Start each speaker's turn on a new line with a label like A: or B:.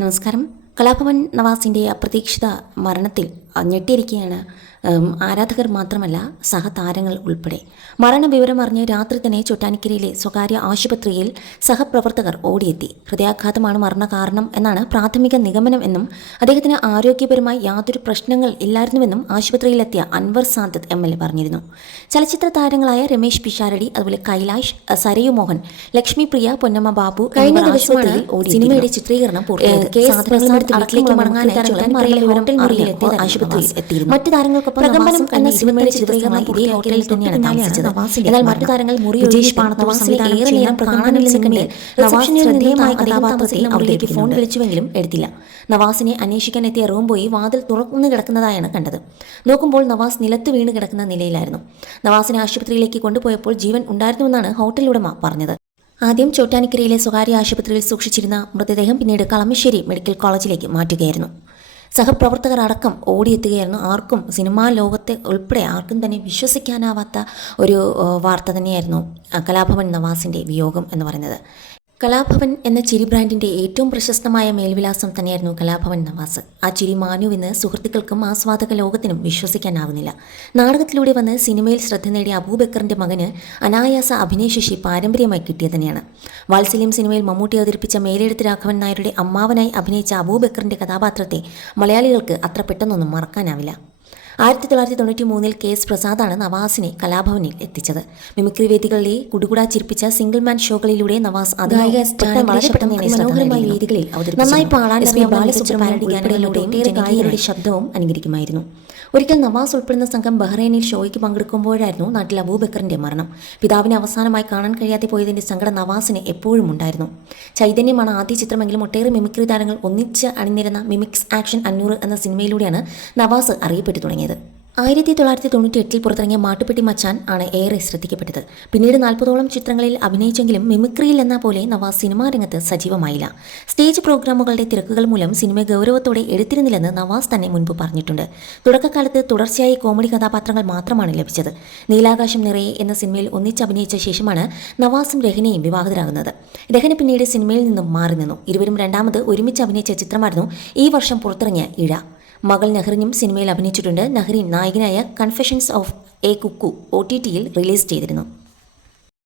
A: നമസ്കാരം. കലാഭവൻ നവാസിന്റെ അപ്രതീക്ഷിത മരണത്തിൽ ഞെട്ടിയിരിക്കുകയാണ് ആരാധകർ മാത്രമല്ല സഹതാരങ്ങൾ ഉൾപ്പെടെ. മരണവിവരം അറിഞ്ഞ് രാത്രി തന്നെ ചൊട്ടാനിക്കരയിലെ സ്വകാര്യ ആശുപത്രിയിൽ സഹപ്രവർത്തകർ ഓടിയെത്തി. ഹൃദയാഘാതമാണ് മരണ കാരണം എന്നാണ് പ്രാഥമിക നിഗമനം എന്നും അദ്ദേഹത്തിന് ആരോഗ്യപരമായി യാതൊരു പ്രശ്നങ്ങൾ ഇല്ലായിരുന്നുവെന്നും ആശുപത്രിയിലെത്തിയ Anwar Sadath M L A പറഞ്ഞിരുന്നു. ചലച്ചിത്ര താരങ്ങളായ രമേശ് പിഷാരടി അതുപോലെ കൈലാഷ് സരയു മോഹൻ ലക്ഷ്മി പ്രിയ പൊന്നമ്മ ബാബു കഴിഞ്ഞ ദിവസമാണ് സിനിമയുടെ ചിത്രീകരണം പൂർത്തിയായത്. മടങ്ങാനായി ഹോട്ടൽ മുറിയിലെത്തിയ ആശുപത്രിയിൽ എത്തിയിരുന്നു. മറ്റു താരങ്ങൾക്കൊപ്പം പ്രകമ്പനം എന്ന സിനിമയുടെ ചിത്രീകരണം ഇതേ ഹോട്ടലിൽ തന്നെയാണ് താമസിച്ചത്. എന്നാൽ മറ്റു താരങ്ങൾ മുറി വിജേഷ് ഏറെ നേരം ശ്രദ്ധേയമായ അവരിലേക്ക് ഫോൺ വിളിച്ചുവെങ്കിലും എടുത്തില്ല. നവാസിനെ അന്വേഷിക്കാൻ എത്തിയ റൂം പോയി വാതിൽ തുറന്നു കിടക്കുന്നതായാണ് കണ്ടത്. നോക്കുമ്പോൾ നവാസ് നിലത്ത് വീണ് കിടക്കുന്ന നിലയിലായിരുന്നു. നവാസിനെ ആശുപത്രിയിലേക്ക് കൊണ്ടുപോയപ്പോൾ ജീവൻ ഉണ്ടായിരുന്നുവെന്നാണ് ഹോട്ടൽ ഉടമ പറഞ്ഞത്. ആദ്യം ചോട്ടാനിക്കരയിലെ സ്വകാര്യ ആശുപത്രിയിൽ സൂക്ഷിച്ചിരുന്ന മൃതദേഹം പിന്നീട് കളമശ്ശേരി മെഡിക്കൽ കോളേജിലേക്ക് മാറ്റുകയായിരുന്നു. സഹപ്രവർത്തകർ അടക്കം ഓടിയെത്തുകയായിരുന്നു. ആർക്കും സിനിമാ ലോകത്തെ ഉൾപ്പെടെ ആർക്കും തന്നെ വിശ്വസിക്കാനാവാത്ത ഒരു വാർത്ത തന്നെയായിരുന്നു കലാഭവൻ നവാസിന്റെ വിയോഗം എന്ന് പറയുന്നത്. കലാഭവൻ എന്ന ചിരി ബ്രാൻഡിന്റെ ഏറ്റവും പ്രശസ്തമായ മേൽവിലാസം തന്നെയായിരുന്നു കലാഭവൻ നവാസ്. ആ ചിരി മാനുവെന്ന് സുഹൃത്തുക്കൾക്കും ആസ്വാദക ലോകത്തിനും വിശ്വസിക്കാനാവുന്നില്ല. നാടകത്തിലൂടെ വന്ന് സിനിമയിൽ ശ്രദ്ധ നേടിയ അബൂബക്കറിന്റെ മകന് അനായാസ അഭിനയശേഷി പാരമ്പര്യമായി കിട്ടിയത് തന്നെയാണ്. വാത്സല്യം സിനിമയിൽ മമ്മൂട്ടി അവതരിപ്പിച്ച മേലെടുത്ത് രാഘവൻ നായരുടെ അമ്മാവനായി അഭിനയിച്ച അബൂബക്കറിന്റെ കഥാപാത്രത്തെ മലയാളികൾക്ക് അത്ര പെട്ടെന്നൊന്നും മറക്കാനാവില്ല. ആയിരത്തി തൊള്ളായിരത്തി തൊണ്ണൂറ്റി മൂന്നിൽ കെ എസ് പ്രസാദാണ് നവാസിനെ കലാഭവനിൽ എത്തിച്ചത്. മിമിക്രി വേദികളിലെ കുടുകുടാ ചിരിപ്പിച്ച സിംഗിൾ മാൻ ഷോകളിലൂടെ നവാസ് അതിനായ മനോഹരമായ വേദികളിൽ നന്നായി പാടാൻ ഗായകരുടെ ശബ്ദവും അനുകരിക്കുമായിരുന്നു ഒരിക്കൽ നവാസ് ഉൾപ്പെടുന്ന സംഘം ബഹ്റൈനിൽ ഷോയ്ക്ക് പങ്കെടുക്കുമ്പോഴായിരുന്നു നാട്ടിൽ അബൂബക്കറിന്റെ മരണം. പിതാവിനെ അവസാനമായി കാണാൻ കഴിയാതെ പോയതിന്റെ സങ്കടം നവാസിന് എപ്പോഴും ഉണ്ടായിരുന്നു. ചൈതന്യമാണ് ആദ്യ ചിത്രമെങ്കിലും ഒട്ടേറെ മിമിക്രി താരങ്ങൾ ഒന്നിച്ച് അണിനിരുന്ന മിമിക്സ് ആക്ഷൻ അഞ്ഞൂറ് എന്ന സിനിമയിലൂടെയാണ് നവാസ് അറിയപ്പെട്ടു തുടങ്ങിയത്. ആയിരത്തി തൊള്ളായിരത്തി തൊണ്ണൂറ്റി എട്ടിൽ പുറത്തിറങ്ങിയ മാട്ടുപെട്ടി മച്ചാൻ ആണ് ഏറെ ശ്രദ്ധിക്കപ്പെട്ടത്. പിന്നീട് നാൽപ്പതോളം ചിത്രങ്ങളിൽ അഭിനയിച്ചെങ്കിലും മിമിക്രിയിൽ എന്ന പോലെ നവാസ് സിനിമാ രംഗത്ത് സജീവമായില്ല. സ്റ്റേജ് പ്രോഗ്രാമുകളുടെ തിരക്കുകൾ മൂലം സിനിമ ഗൗരവത്തോടെ എടുത്തിരുന്നില്ലെന്ന് നവാസ് തന്നെ മുൻപ് പറഞ്ഞിട്ടുണ്ട്. തുടക്കകാലത്ത് തുടർച്ചയായി കോമഡി കഥാപാത്രങ്ങൾ മാത്രമാണ് ലഭിച്ചത്. നീലാകാശം നിറയെ എന്ന സിനിമയിൽ ഒന്നിച്ചഭിനയിച്ച ശേഷമാണ് നവാസും രഹനയും വിവാഹിതരാകുന്നത്. രഹന പിന്നീട് സിനിമയിൽ നിന്നും മാറി നിന്നു. ഇരുവരും രണ്ടാമത് ഒരുമിച്ച് അഭിനയിച്ച ചിത്രമായിരുന്നു ഈ വർഷം പുറത്തിറങ്ങിയ ഇഴ. മകൾ നെഹ്റിനും സിനിമയിൽ അഭിനയിച്ചിട്ടുണ്ട്. നെഹ്റിൻ നായകനായ confessions of a cuckoo O T ടിയിൽ റിലീസ് ചെയ്തിരുന്നു.